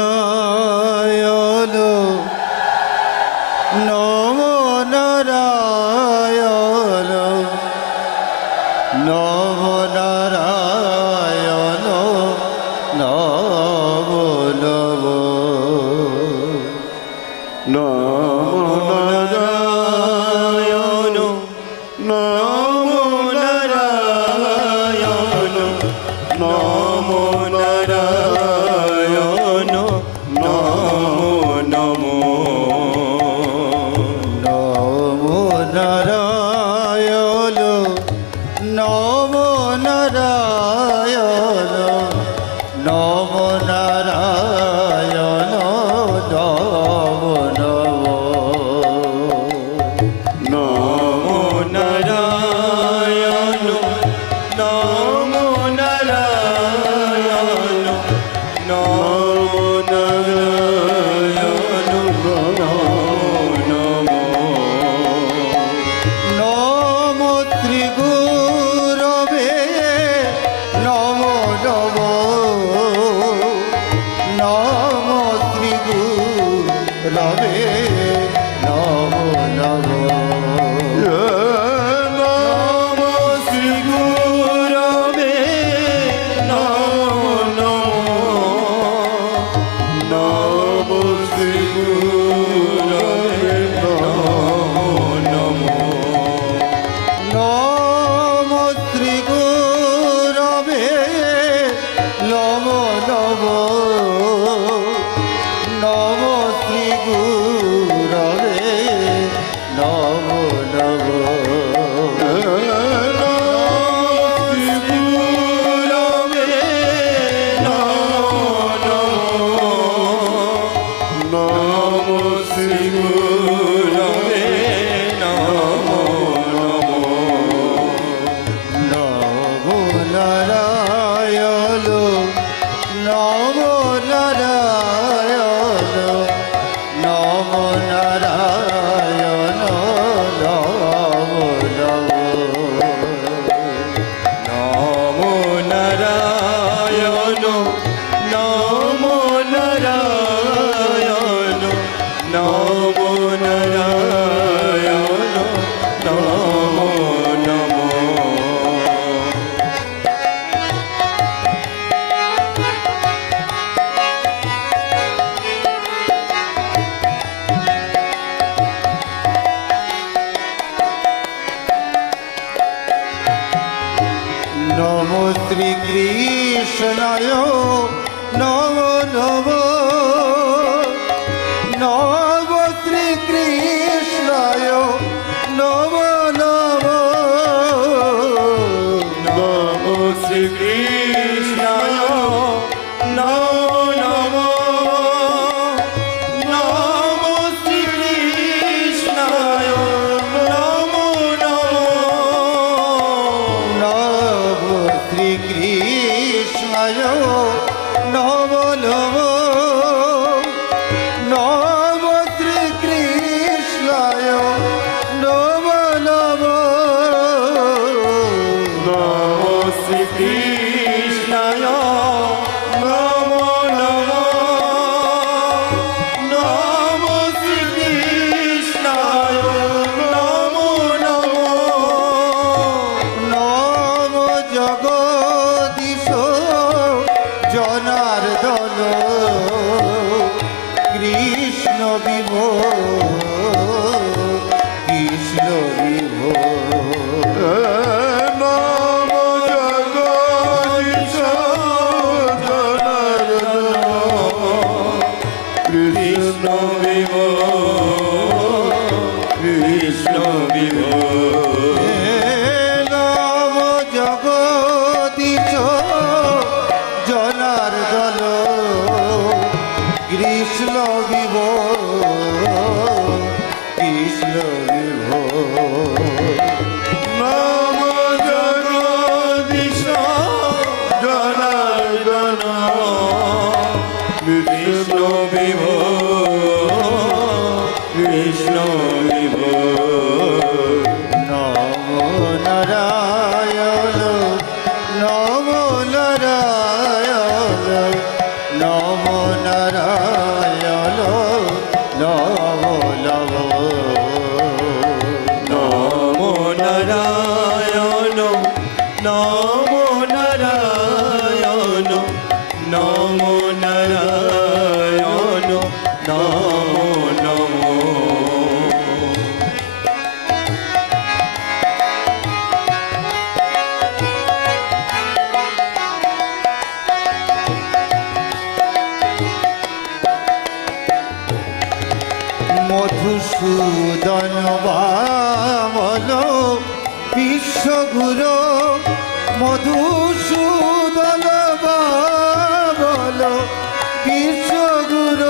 নারায়ণ নম নারায়ণ নম নারায়ণ নব নব নব namusumuz yo কৃষ্ণ বিবর মধুসূদন বামন বিশ্বগুর মধুসূদন বামন বিশ্বগুর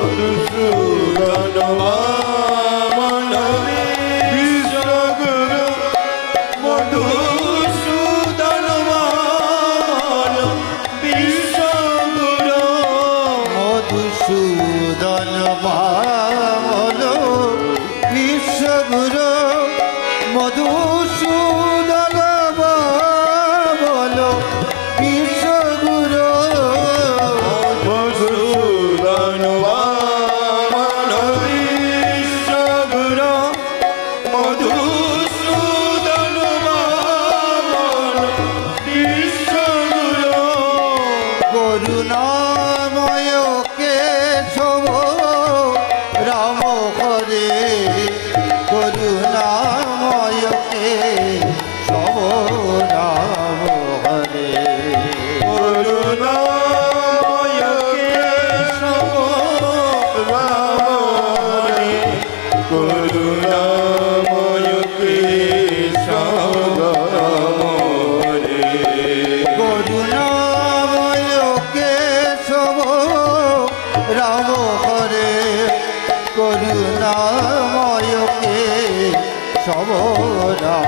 মধুসূদন বামন বিশ্বগুরু মধু ભોરા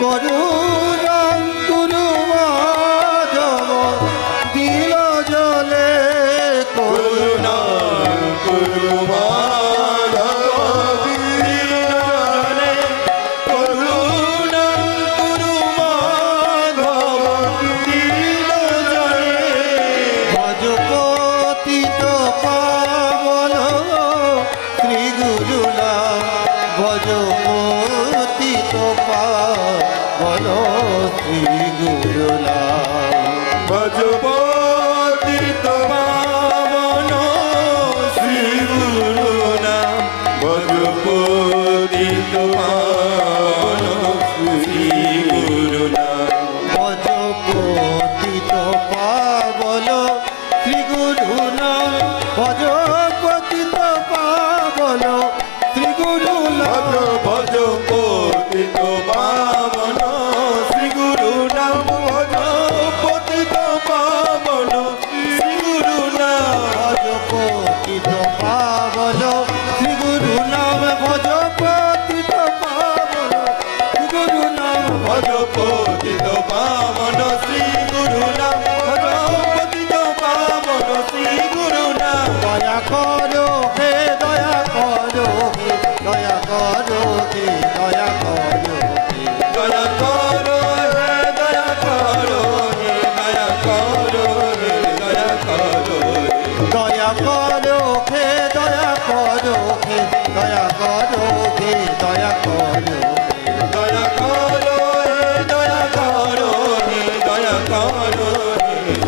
করুন એક માં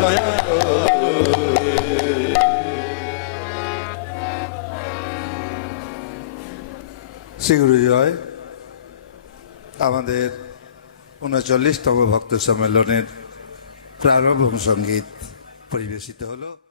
হে দয়া করো শ্রীগুরু জয় আমাদের উনচল্লিশতম ভক্ত সম্মেলনের প্রারম্ভ সংগীত পরিবেশিত হলো।